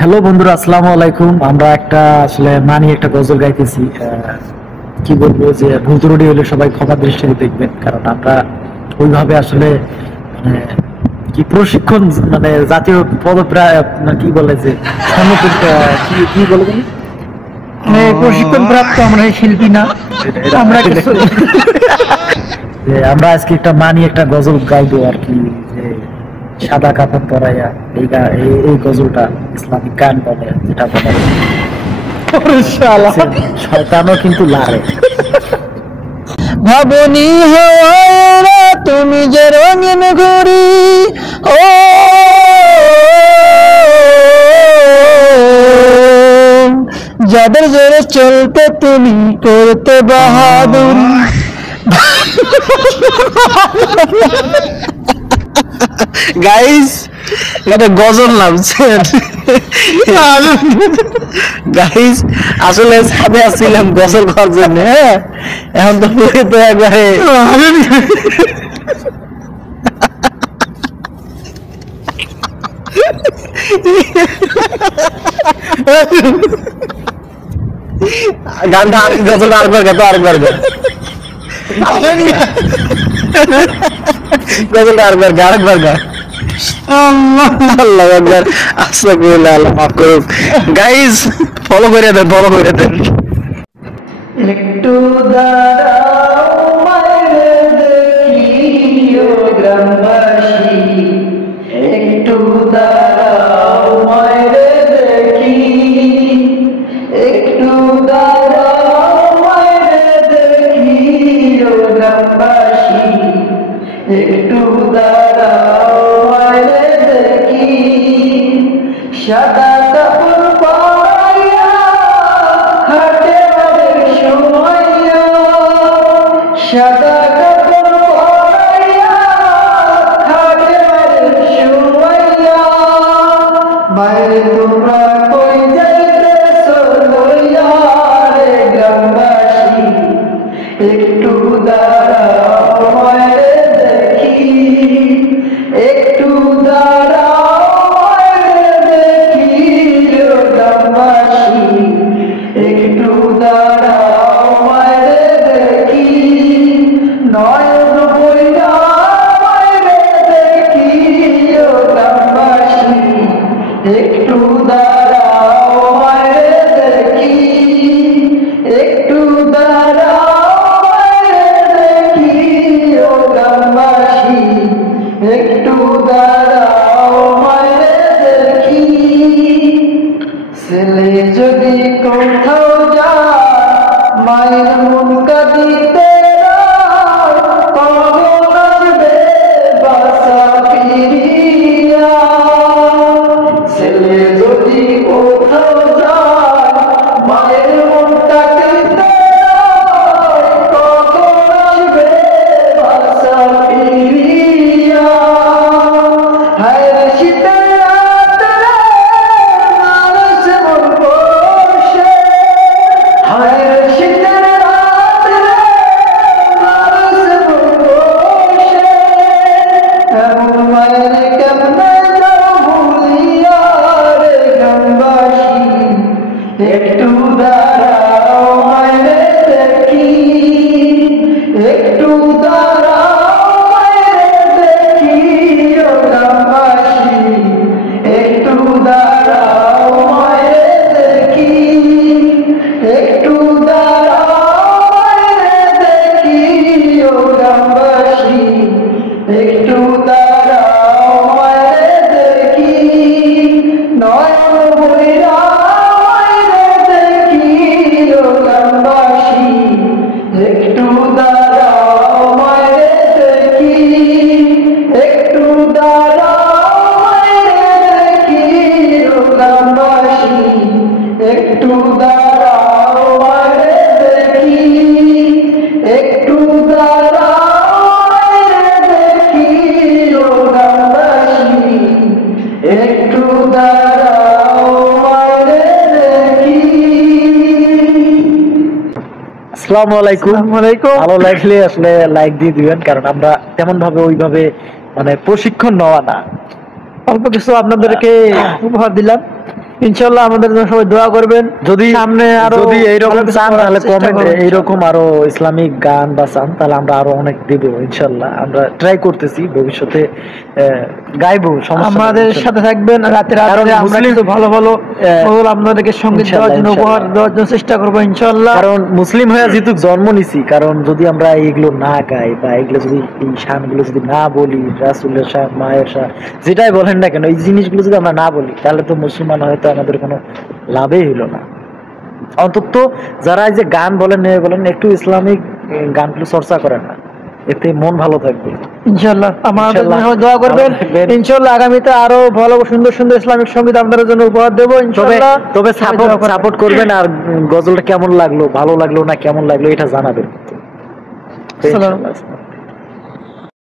Hello বন্ধুরা, আসসালামু আলাইকুম। আমরা আসলে একটা গজল গাইতেছি। কি বলবো, যে ভুল ত্রুটি হলে সবাই ক্ষমা দৃষ্টিতে দেখবেন, কারণ আমরা ওইভাবে আসলে মানে কি প্রশিক্ষণ, জাতীয় পদপ্রায় কি বলে যে কি কি বলে জানি? প্রশিক্ষণ প্রাপ্ত আমরা শিল্পী না। আমরা যে আমরা আজকে একটা গজল গাইবো আর কি, যে সাদা কাপড় পরাইয়া। এই গজলটা ইসলামিক গান বলে, যেটা বলে শয়তানও কিন্তু লারে। ভাবনি হওয়ারা তুমি যে রঙিন ঘুরি, ও যাদের জোরে চলতে তুমি করতে বাহাদুরি। গাইস, এটা গজল নামছেন গাইস। আসলে সাথে আসছিলাম গজল করার জন্য, হ্যাঁ। এখন তো পুরো তো একবারে গানটা গজলটা আরেকবার গাতো, আরেকবার গজলটা আরেকবার গা, আরেকবার গা। আল্লাহ আকবার, আস্তাগফিরুল্লাহ, আল্লাহ মাফ করুক। গাইস, ফলো করে দেন, ফলো করে দেন। একটু দাঁড়াও মায়েরে দেখি, ও গ্রামবাসী, একটু দাঁড়াও মায়েরে দেখি, একটু দাঁড়াও মায়েরে দেখি, ও গ্রামবাসী, একটু দাঁড়াও মায়েরে দেখি। সাদা কাপড় পরাইয়া খাটে সময়য়া, সাদা কাপড় পরাইয়া খাটে সময়য়া, বাইরে তোমরা কই যাইতেছো লইয়া রে গ্রামবাসী, একটু দাঁড়াও মায়েরে দেখি, একটু দাঁড়াও মায়েরে দেখি, ও গ্রামবাসী, একটু দাঁড়াও মায়েরে দেখি। নয়ন বইরা মায়েরে দেখি, ও গ্রামবাসী, একটু দাঁড়াও মায়েরে দেখি, একটু দাঁড়াও মায়েরে দেখি, ও গ্রামবাসী, একটু দাঁড়াও মায়েরে দেখি। ছেলে যদি কোথাও যায় মায়ের মন কাঁদিতে রায়, কখন আসবে বাসা ফিরিয়া। ছেলে যদি কোথাও যায় মায়ের মন কাঁদিতে রায়, কখন আসবে বাসা ফিরিয়া। হায় রে শীতের রাতে মানুষ মন বসে, হায় রে শীতের রাতে মানুষ মন বসে, এমন মায়ের কেমনে যাও ভুলিয়া রে গ্রামবাসী, একটু দাঁড়াও মায়েরে দেখি, একটু দাঁড়াও মায়েরে দেখি, ও গ্রামবাসী, একটু দাঁড়াও মায়েরে দেখি, একটু দাঁড়াও মায়েরে দেখি, ও গ্রামবাসী, একটু দাঁড়াও মায়েরে দেখি। নয়ন বইরা মায়েরে দেখি, ও গ্রামবাসী, একটু দাঁড়াও মায়েরে দেখি, একটু দাঁড়াও মায়েরে দেখি, ও গ্রামবাসী, একটু দাঁড়াও মায়েরে দেখি, একটু দাঁড়াও মায়েরে দেখি, ও গ্রামবাসী, একটু দাঁড়াও মায়েরে দেখি। আসসালামু আলাইকুম। ভালো লাগলে আসলে লাইক দিয়ে দিবেন, কারণ আমরা তেমন ভাবে ওইভাবে প্রশিক্ষণ নেওয়া না, অল্প কিছু আপনাদেরকে উপহার দিলাম। ইনশাআল্লাহ আমাদের জন্য সবাই দোয়া করবেন। যদি সামনে আরো যদি এইরকম ভালো কিছু চান করার তাহলে চেষ্টা কমেন্টে করব এইরকম আরো ইসলামিক গান বা চান তাহলে আমরা আরো অনেক দেব ইনশাল্লাহ। আমরা ট্রাই করতেছি ভবিষ্যতে গাইবো, সমস্যা নেই আমাদের ইনশাল্লাহ। সাথে থাকবেন রাতে কারণ রাতে আমরা মুসলিম- কিছু ভালো ভালো গজল আপনাদেরকে সঙ্গীত দেওয়ার জন্য ইনশাল্লাহ, উপহার দেওয়ার জন্য চেষ্টা করবো ইনশাআল্লাহ। কারণ মুসলিম হয়ে যেহেতু জন্ম নিছি, কারণ যদি আমরা এইগুলো না গাই বা এগুলো যদি এই শানগুলো যদি না বলি, রাসূলের শান, মায়ের শান, যেটাই বলেন না কেন, এই জিনিসগুলো যদি আমরা না বলি তাহলে তো মুসলমান হয়তো আমাদের কোনো লাভই হলো না। অন্তত যারা এই যে গান বলেন বলেন একটু ইসলামিক গানগুলো চর্চা করেন না, এতে মন ভালো থাকবে। ইনশাআল্লাহ আমাদের জন্য ইনশাআল্লাহ। সবাই দোয়া করবেন। ভালো থাকবেন। ইনশাআল্লাহ আগামীতে আরো ভালো সুন্দর সুন্দর ইসলামিক সঙ্গীত আপনাদের জন্য উপহার দেবো তবে ইনশাআল্লাহ। তবে সবাই দোয়া করবেন। সাপোর্ট করবেন, আর গজলটা কেমন লাগলো, ভালো লাগলো না কেমন লাগলো এটা জানাবেন। সালাম। ইনশাআল্লাহ।